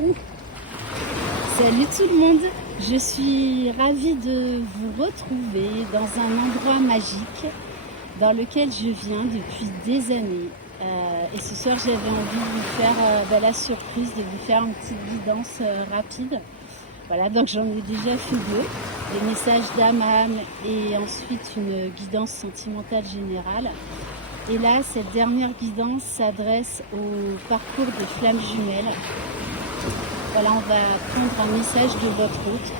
Ouh. Salut tout le monde, je suis ravie de vous retrouver dans un endroit magique dans lequel je viens depuis des années. Et ce soir j'avais envie de vous faire la surprise, de vous faire une petite guidance rapide. Voilà, donc j'en ai déjà fait deux, des messages d'âme à âme et ensuite une guidance sentimentale générale. Et là, cette dernière guidance s'adresse au parcours des flammes jumelles. Voilà, on va prendre un message de votre hôte.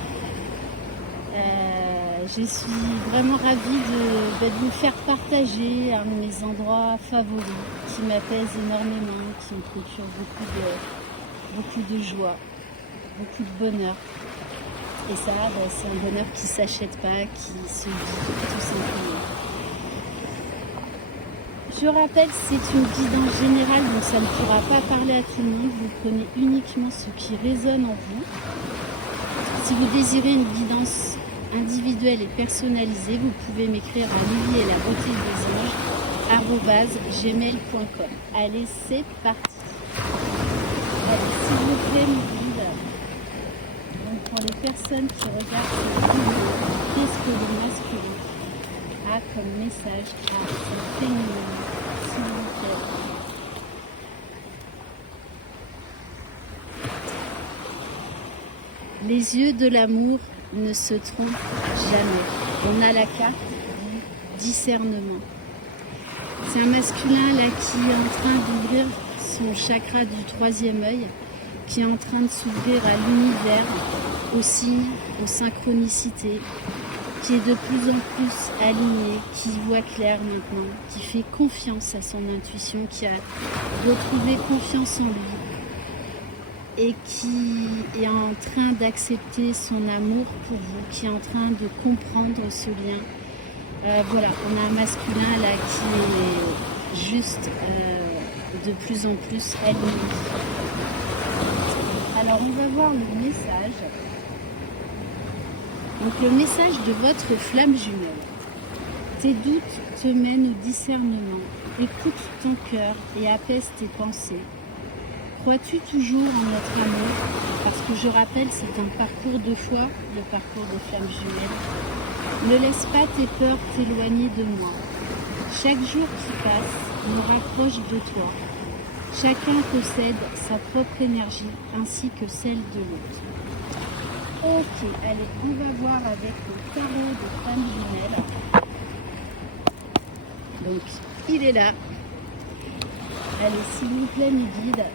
Je suis vraiment ravie de vous faire partager un de mes endroits favoris qui m'apaise énormément, qui me procure beaucoup de joie, beaucoup de bonheur. Et ça, c'est un bonheur qui ne s'achète pas, qui se vit tout simplement. Je rappelle, c'est une guidance générale, donc ça ne pourra pas parler à tout le monde. Vous prenez uniquement ce qui résonne en vous. Si vous désirez une guidance individuelle et personnalisée, vous pouvez m'écrire à Lily et la beauté des anges @gmail.com. Allez, c'est parti. Allez, s'il vous plaît, mon guide. Donc, pour les personnes qui regardent cette vidéo, qu'est-ce que le masculin a comme message à sa féminine, s'il vous plaît? Les yeux de l'amour ne se trompent jamais. On a la carte du discernement. C'est un masculin là qui est en train d'ouvrir son chakra du troisième œil, qui est en train de s'ouvrir à l'univers, aux signes, aux synchronicités, qui est de plus en plus aligné, qui voit clair maintenant, qui fait confiance à son intuition, qui a retrouvé confiance en lui et qui est en train d'accepter son amour pour vous, qui est en train de comprendre ce lien. Voilà, on a un masculin là qui est juste de plus en plus aligné. Alors on va voir le message. Donc le message de votre flamme jumelle. Tes doutes te mènent au discernement. Écoute ton cœur et apaise tes pensées. Crois-tu toujours en notre amour? Parce que je rappelle, c'est un parcours de foi, le parcours des flammes jumelles. Ne laisse pas tes peurs t'éloigner de moi. Chaque jour qui passe me rapproche de toi. Chacun possède sa propre énergie ainsi que celle de l'autre. Ok, allez, on va voir avec le tarot des flammes jumelles. Donc, il est là. Allez, s'il vous plaît, mes guides,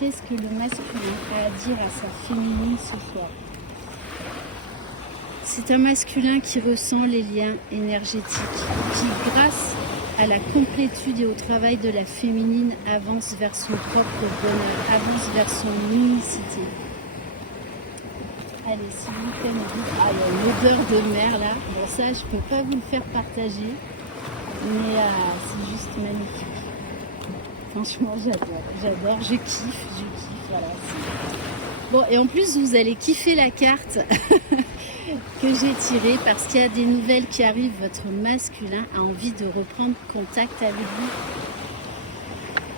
qu'est-ce que le masculin a à dire à sa féminine ce soir? C'est un masculin qui ressent les liens énergétiques, qui, grâce à la complétude et au travail de la féminine, avance vers son propre bonheur, avance vers son unicité. Allez, s'il vous plaît, me dites. Ah, il y a une odeur de mer là. Bon, ça, je ne peux pas vous le faire partager, mais c'est juste magnifique. Franchement, j'adore, je kiffe, voilà. Bon, et en plus, vous allez kiffer la carte que j'ai tirée parce qu'il y a des nouvelles qui arrivent. Votre masculin a envie de reprendre contact avec vous.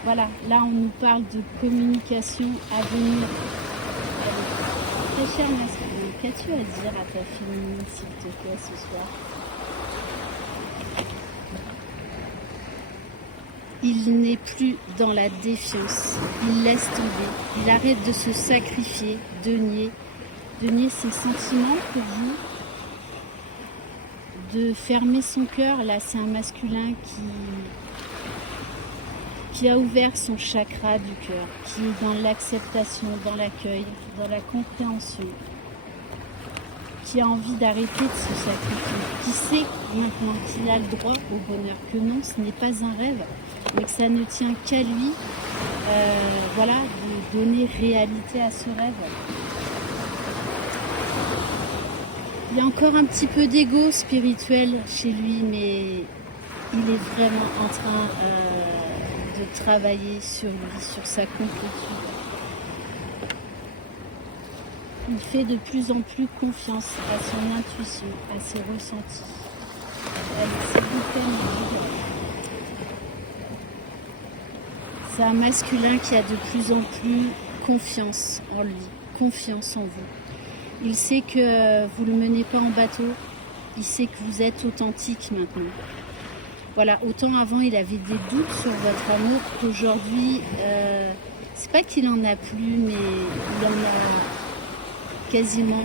Voilà, là, on nous parle de communication à venir. Allez, très cher masculin, qu'as-tu à dire à ta féminine, s'il te plaît, ce soir? Il n'est plus dans la défiance, il laisse tomber, il arrête de se sacrifier, de nier ses sentiments pour vous, de fermer son cœur. Là, c'est un masculin qui a ouvert son chakra du cœur, qui est dans l'acceptation, dans l'accueil, dans la compréhension, qui a envie d'arrêter de se sacrifier, qui sait maintenant qu'il a le droit au bonheur, que non, ce n'est pas un rêve, mais que ça ne tient qu'à lui, voilà, de donner réalité à ce rêve. Il y a encore un petit peu d'ego spirituel chez lui, mais il est vraiment en train de travailler sur lui, sur sa complétude. Il fait de plus en plus confiance à son intuition, à ses ressentis. Allez, s'il vous plaît, mes guides. C'est un masculin qui a de plus en plus confiance en lui, confiance en vous. Il sait que vous ne le menez pas en bateau, il sait que vous êtes authentique maintenant. Voilà, autant avant il avait des doutes sur votre amour qu'aujourd'hui, c'est pas qu'il en a plus, mais il en a quasiment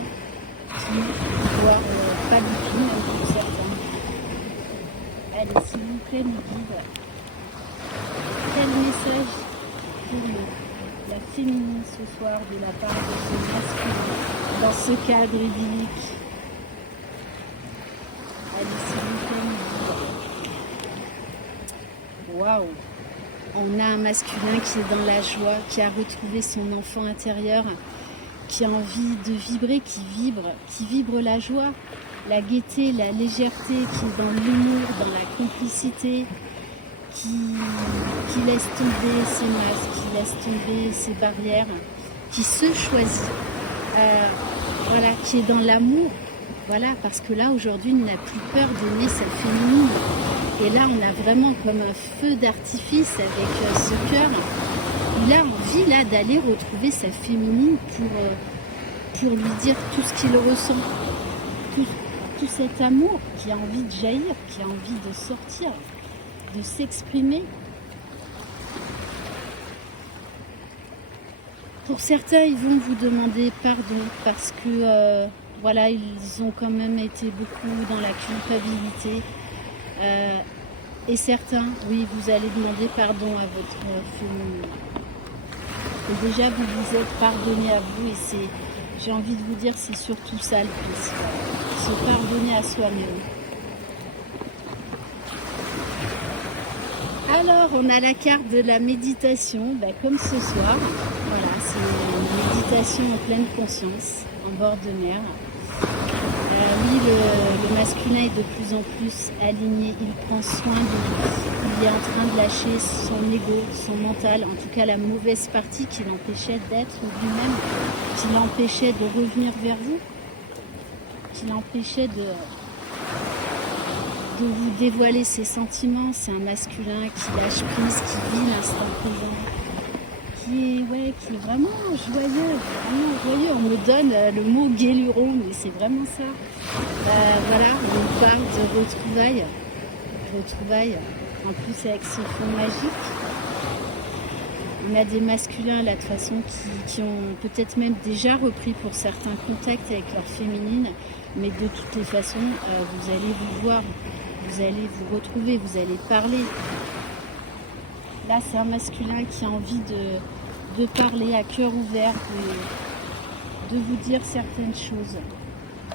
plus, voire pas du tout, même pour certains. Allez, s'il vous plaît, nous guide. Quel message pour nous, la féminine ce soir, de la part de ce masculin, dans ce cadre idyllique? Allez, s'il vous plaît, nous guide. Waouh! On a un masculin qui est dans la joie, qui a retrouvé son enfant intérieur, qui a envie de vibrer, qui vibre la joie, la gaieté, la légèreté, qui est dans l'humour, dans la complicité, qui laisse tomber ses masques, qui laisse tomber ses barrières, qui se choisit, voilà, qui est dans l'amour, voilà, parce que là aujourd'hui il n'a plus peur d'aimer sa féminine, et là on a vraiment comme un feu d'artifice avec ce cœur, il a envie là d'aller retrouver sa féminine pour lui dire tout ce qu'il ressent, tout cet amour qui a envie de jaillir, qui a envie de sortir, de s'exprimer. Pour certains, ils vont vous demander pardon parce que voilà, ils ont quand même été beaucoup dans la culpabilité. Et certains, oui, vous allez demander pardon à votre féminine. Et déjà, vous vous êtes pardonné à vous, et j'ai envie de vous dire, c'est surtout ça le principal. Se pardonner à soi-même. Alors, on a la carte de la méditation, comme ce soir. Voilà, c'est une méditation en pleine conscience, en bord de mer. Oui, le masculin est de plus en plus aligné, il prend soin de lui. Il est en train de lâcher son ego, son mental, en tout cas la mauvaise partie qui l'empêchait d'être lui-même, qui l'empêchait de revenir vers vous, qui l'empêchait de vous dévoiler ses sentiments. C'est un masculin qui lâche prise, qui vit l'instant présent, qui est vraiment joyeux. On me donne le mot guéluron, mais c'est vraiment ça. Voilà, on parle de retrouvailles, en plus avec ce fond magique. On a des masculins là de toute façon qui ont peut-être même déjà repris pour certains contacts avec leur féminine, mais de toutes les façons, vous allez vous voir, vous allez vous retrouver, vous allez parler. Là, c'est un masculin qui a envie de parler à cœur ouvert, de vous dire certaines choses.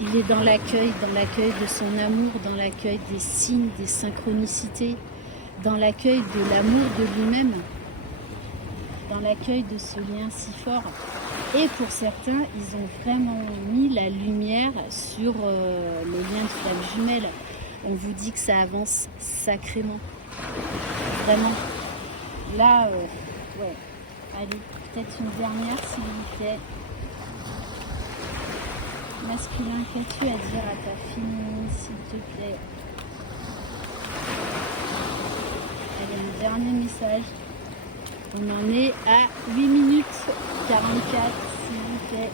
Il est dans l'accueil de son amour, dans l'accueil des signes, des synchronicités, dans l'accueil de l'amour de lui-même, dans l'accueil de ce lien si fort. Et pour certains, ils ont vraiment mis la lumière sur le lien de flamme jumelle. On vous dit que ça avance sacrément. Vraiment. Là, ouais. Allez, peut-être une dernière, s'il vous plaît. Masculin, qu'as-tu à dire à ta féminine, s'il te plaît? Allez, un dernier message. On en est à 8 minutes 44, s'il vous plaît.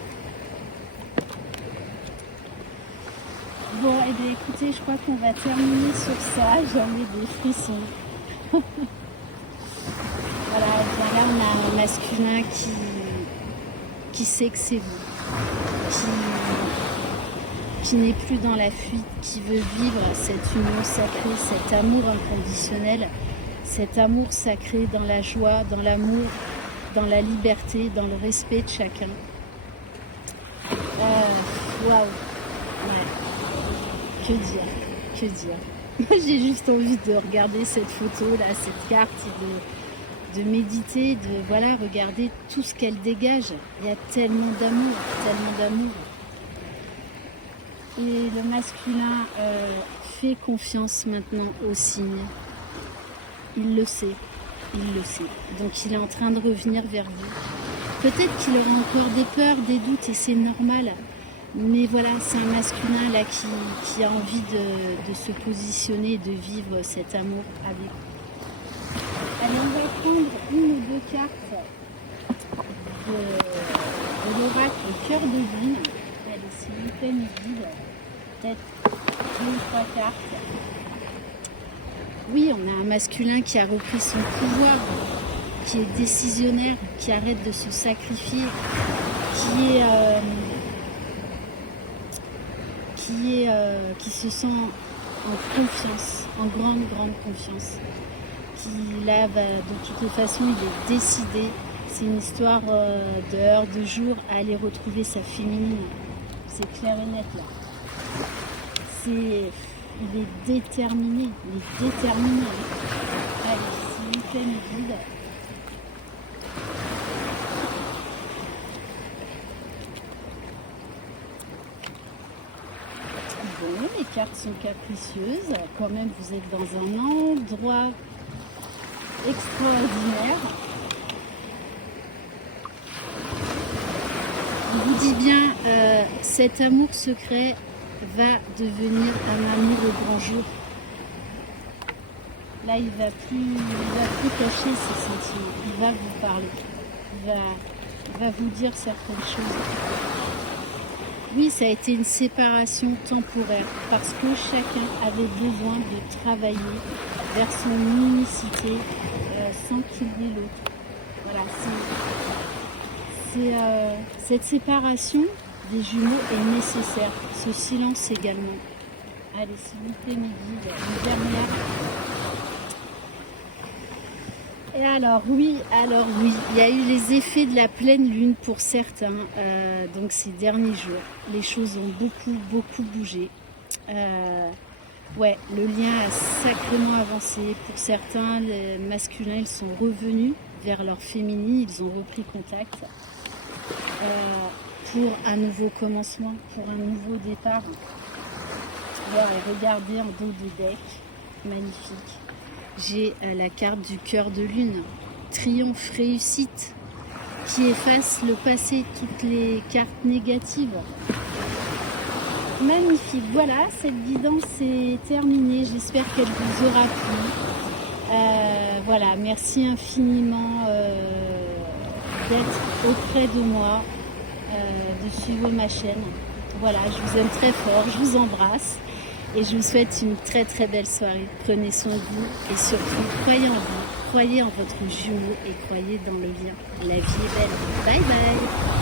Bon, et bien écoutez, je crois qu'on va terminer sur ça. J'en ai des frissons. Voilà, bien là, on a un masculin qui sait que c'est vous, qui n'est plus dans la fuite, qui veut vivre cette union sacrée, cet amour inconditionnel, cet amour sacré dans la joie, dans l'amour, dans la liberté, dans le respect de chacun. Waouh, ouais. Que dire. Moi, j'ai juste envie de regarder cette photo là, cette carte, de méditer, de regarder tout ce qu'elle dégage. Il y a tellement d'amour, Et le masculin fait confiance maintenant aux signes. Il le sait. Donc il est en train de revenir vers vous. Peut-être qu'il aura encore des peurs, des doutes, et c'est normal. Mais voilà, c'est un masculin là qui a envie de se positionner, de vivre cet amour avec vous. Allez, on va prendre une ou deux cartes un cœur de lune. Allez, s'il vous plaît, mes guides, peut-être 2 ou 3 cartes. Oui, on a un masculin qui a repris son pouvoir, qui est décisionnaire, qui arrête de se sacrifier, qui se sent en confiance, en grande confiance. Qui là, de toutes les façons, il est décidé. C'est une histoire d'heure, de jour, à aller retrouver sa féminine. C'est clair et net là. Il est déterminé. Allez, s'il vous plaît, mes guides. Bon, les cartes sont capricieuses. Quand même, vous êtes dans un endroit extraordinaire. On vous dit bien, cet amour secret va devenir un amour au grand jour. Là, il va plus cacher ses sentiments. Il va vous parler. Il va vous dire certaines choses. Oui, ça a été une séparation temporaire parce que chacun avait besoin de travailler vers son unicité sans qu'il y ait l'autre. Voilà, cette séparation des jumeaux est nécessaire. Ce silence également. Allez, s'il vous plaît, mes guides, une dernière. Et alors oui, il y a eu les effets de la pleine lune pour certains, donc ces derniers jours. Les choses ont beaucoup bougé. Ouais, le lien a sacrément avancé. Pour certains, les masculins, ils sont revenus vers leur féminine, ils ont repris contact pour un nouveau commencement, pour un nouveau départ. Voilà, regardez en dos de deck, magnifique. J'ai la carte du cœur de lune, triomphe, réussite, qui efface le passé, toutes les cartes négatives. Magnifique, voilà, cette guidance est terminée, j'espère qu'elle vous aura plu. Voilà, merci infiniment d'être auprès de moi, de suivre ma chaîne. Voilà, je vous aime très fort, je vous embrasse. Et je vous souhaite une très belle soirée. Prenez soin de vous et surtout, croyez en vous, croyez en votre jumeau et croyez dans le lien. La vie est belle. Bye bye.